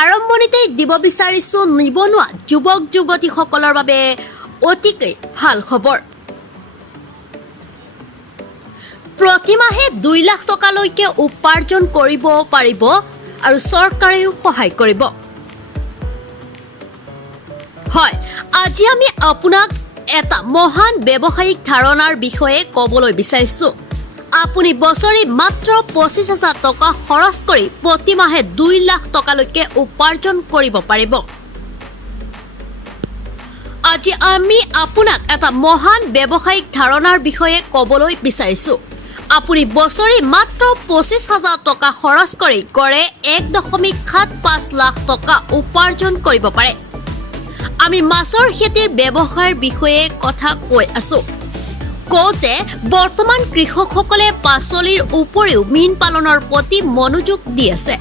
আৰম্ভণিতেই দিব বিচাৰিছো নিবনুৱা যুৱক যুৱতীসকলৰ বাবে অতিকৈ ভাল খবৰ। প্ৰতিমাহে 2 লাখ টকালৈকে উপাৰ্জন কৰিব পাৰিব আৰু চৰকাৰেও সহায় কৰিব। হয়, আজি আমি আপোনাক এটা মহান ব্যৱসায়িক ধাৰণাৰ বিষয়ে ক'বলৈ বিচাৰিছো। আপুনি বছৰি মাত্ৰ 25,000 টকা খৰচ কৰি প্ৰতিমাহে 2 লাখ টকালৈকে উপাৰ্জন কৰিব পাৰিব। আজি আমি আপোনাক এটা মহান ব্যৱসায়িক ধাৰণাৰ বিষয়ে ক'বলৈ বিচাৰিছো। আপুনি বছৰি মাত্ৰ 25,000 টকা খৰচ কৰি গড়ে 1.75 লাখ টকা উপাৰ্জন কৰিব পাৰে। আমি মাছৰ খেতিৰ ব্যৱসায়ৰ বিষয়ে কথা কৈ আছো। কওঁতে বৰ্তমান কৃষকসকলে পাচলিৰ উপৰিও মীন পালনৰ প্ৰতি মনোযোগ দি আছে।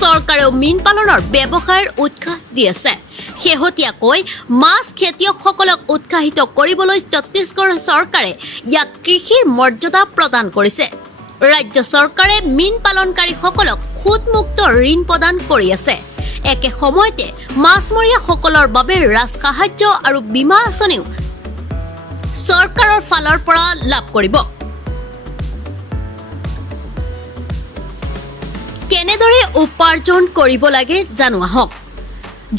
চৰকাৰেও মীন পালনৰ ব্যৱসায়ৰ উৎসাহ দি আছে। শেহতীয়াকৈ মাছ খেতিয়কসকলক উৎসাহিত কৰিবলৈ ছত্তীশগড় চৰকাৰে ইয়াক কৃষিৰ মৰ্যাদা প্ৰদান কৰিছে। ৰাজ্য চৰকাৰে মীন পালনকাৰীসকলক সুদমুক্ত ঋণ প্ৰদান কৰি আছে। একে সময়তে মাছমৰীয়াসকলৰ বাবে ৰাজসাহায্য আৰু বীমা আঁচনিও চৰকাৰৰ ফালৰ পৰা লাভ কৰিব। কেনেদৰে উপাৰ্জন কৰিব লাগে জানো আহক।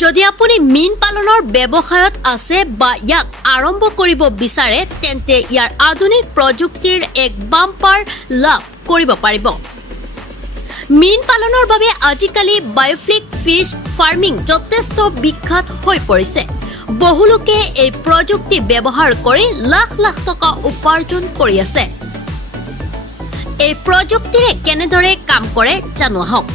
যদি আপুনি মীন পালনৰ ব্যৱসায়ত আছে বা ইয়াক আৰম্ভ কৰিব বিচাৰে তেন্তে ইয়াৰ আধুনিক প্ৰযুক্তিৰ এক বাম্পাৰ লাভ কৰিব পাৰিব। মীন পালনৰ বাবে আজিকালি বায়োফ্লিক ফিছ ফাৰ্মিং যথেষ্ট বিখ্যাত হৈ পৰিছে। বহু লোকে এই প্ৰযুক্তি ব্যৱহাৰ কৰি লাখ লাখ টকা উপাৰ্জন কৰি আছে। এই প্ৰযুক্তিৰে কেনেদৰে কাম কৰে জানো আহক।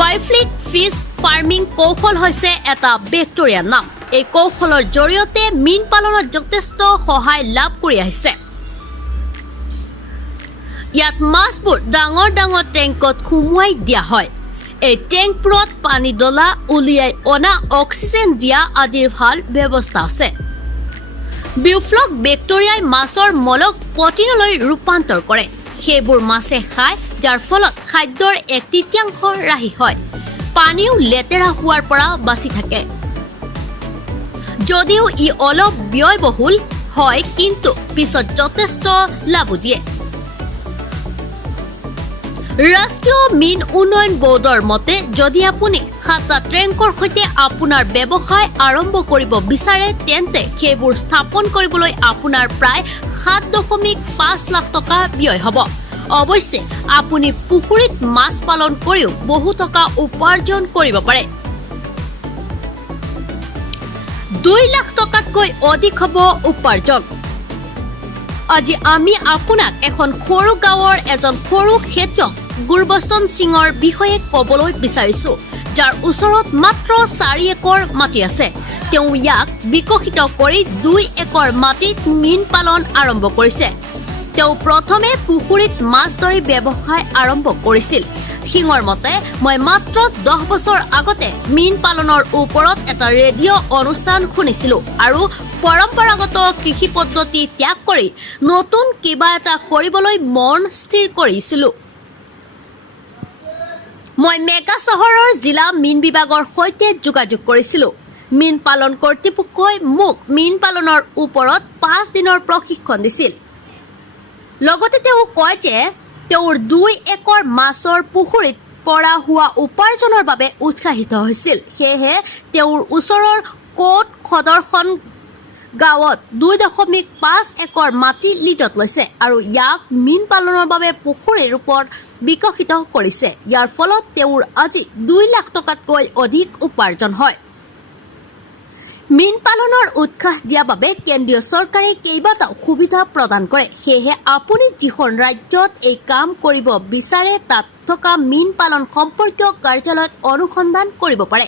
বায়োফ্লিক ফিছ ফাৰ্মিং কৌশল হৈছে এটা বেক্টেৰিয়াৰ নাম। এই কৌশলৰ জৰিয়তে মীন পালনত যথেষ্ট সহায় লাভ কৰি আহিছে। ইয়াত মাছবোৰ ডাঙৰ ডাঙৰ টেংকত সুমুৱাই দিয়া হয়। এই টেংকবোৰত পানী ডলা, উলিয়াই অনা, অক্সিজেন দিয়া আদিৰ ভাল ব্যৱস্থা আছে। বিউফ্লক বেক্টেৰিয়াই মাছৰ মলক প্ৰটিনলৈ ৰূপান্তৰ কৰে। সেইবোৰ মাছে খায়, যাৰ ফলত খাদ্যৰ 1/3 ৰাহি হয়। পানীও লেতেৰা হোৱাৰ পৰা বাচি থাকে। যদিও ই অলপ ব্যয়বহুল হয়, কিন্তু পিছত যথেষ্ট লাভ দিয়ে। ৰাষ্ট্ৰীয় মীন উন্নয়ন বোৰ্ডৰ মতে যদি আপুনি 7টা টেংকৰ সৈতে আপোনাৰ ব্যৱসায় আৰম্ভ কৰিব বিচাৰে তেন্তে সেইবোৰ স্থাপন কৰিবলৈ আপোনাৰ প্ৰায় 7.5 লাখ টকা ব্যয় হ'ব। অৱশ্যে আপুনি পুখুৰীত মাছ পালন কৰিও বহু টকা উপাৰ্জন কৰিব পাৰে। 2 লাখ টকাতকৈ অধিক হ'ব উপাৰ্জন। আজি আমি আপোনাক এখন সৰু গাঁৱৰ এজন সৰু খেতিয়ক গুৰবচন সিঙৰ বিষয়ে ক'বলৈ বিচাৰিছো, যাৰ ওচৰত মাত্ৰ 4 একৰ মাটি আছে। তেওঁ ইয়াক বিকশিত কৰি 2 একৰ মাটিত মীন পালন আৰম্ভ কৰিছে। তেওঁ প্ৰথমে পুখুৰীত মাছ ধৰি ব্যৱসায় আৰম্ভ কৰিছিল। সিঙৰ মতে, মই মাত্ৰ 10 বছৰ আগতে মীন পালনৰ ওপৰত এটা ৰেডিঅ' অনুষ্ঠান শুনিছিলো আৰু পৰম্পৰাগত কৃষি পদ্ধতি ত্যাগ কৰি নতুন কিবা এটা কৰিবলৈ মন স্থিৰ কৰিছিলো। মই মেগা চহৰৰ জিলা মীন বিভাগৰ সৈতে যোগাযোগ কৰিছিলো। মীন পালন কৰ্তৃপক্ষই মোক মীন পালনৰ ওপৰত 5 দিনৰ প্ৰশিক্ষণ দিছিল। লগতে তেওঁ কয় যে তেওঁৰ 2 একৰ মাছৰ পুখুৰীত পৰা হোৱা উপাৰ্জনৰ বাবে উৎসাহিত হৈছিল। সেয়েহে তেওঁৰ ওচৰৰ কোট সদৰখন গাঁৱত 2.5 একৰ মাটি লিজত লৈছে আৰু ইয়াক মীন পালনৰ বাবে পুখুৰীৰ ওপৰত বিকশিত কৰিছে। ইয়াৰ ফলত তেওঁৰ আজি 2 লাখ টকাতকৈ অধিক উপাৰ্জন হয়। মীন পালনৰ উৎসাহ দিয়াৰ বাবে কেন্দ্ৰীয় চৰকাৰে কেইবাটাও সুবিধা প্ৰদান কৰে। সেয়েহে আপুনি যিখন ৰাজ্যত এই কাম কৰিব বিচাৰে তাত থকা মীন পালন সম্পৰ্কীয় কাৰ্যালয়ত অনুসন্ধান কৰিব পাৰে।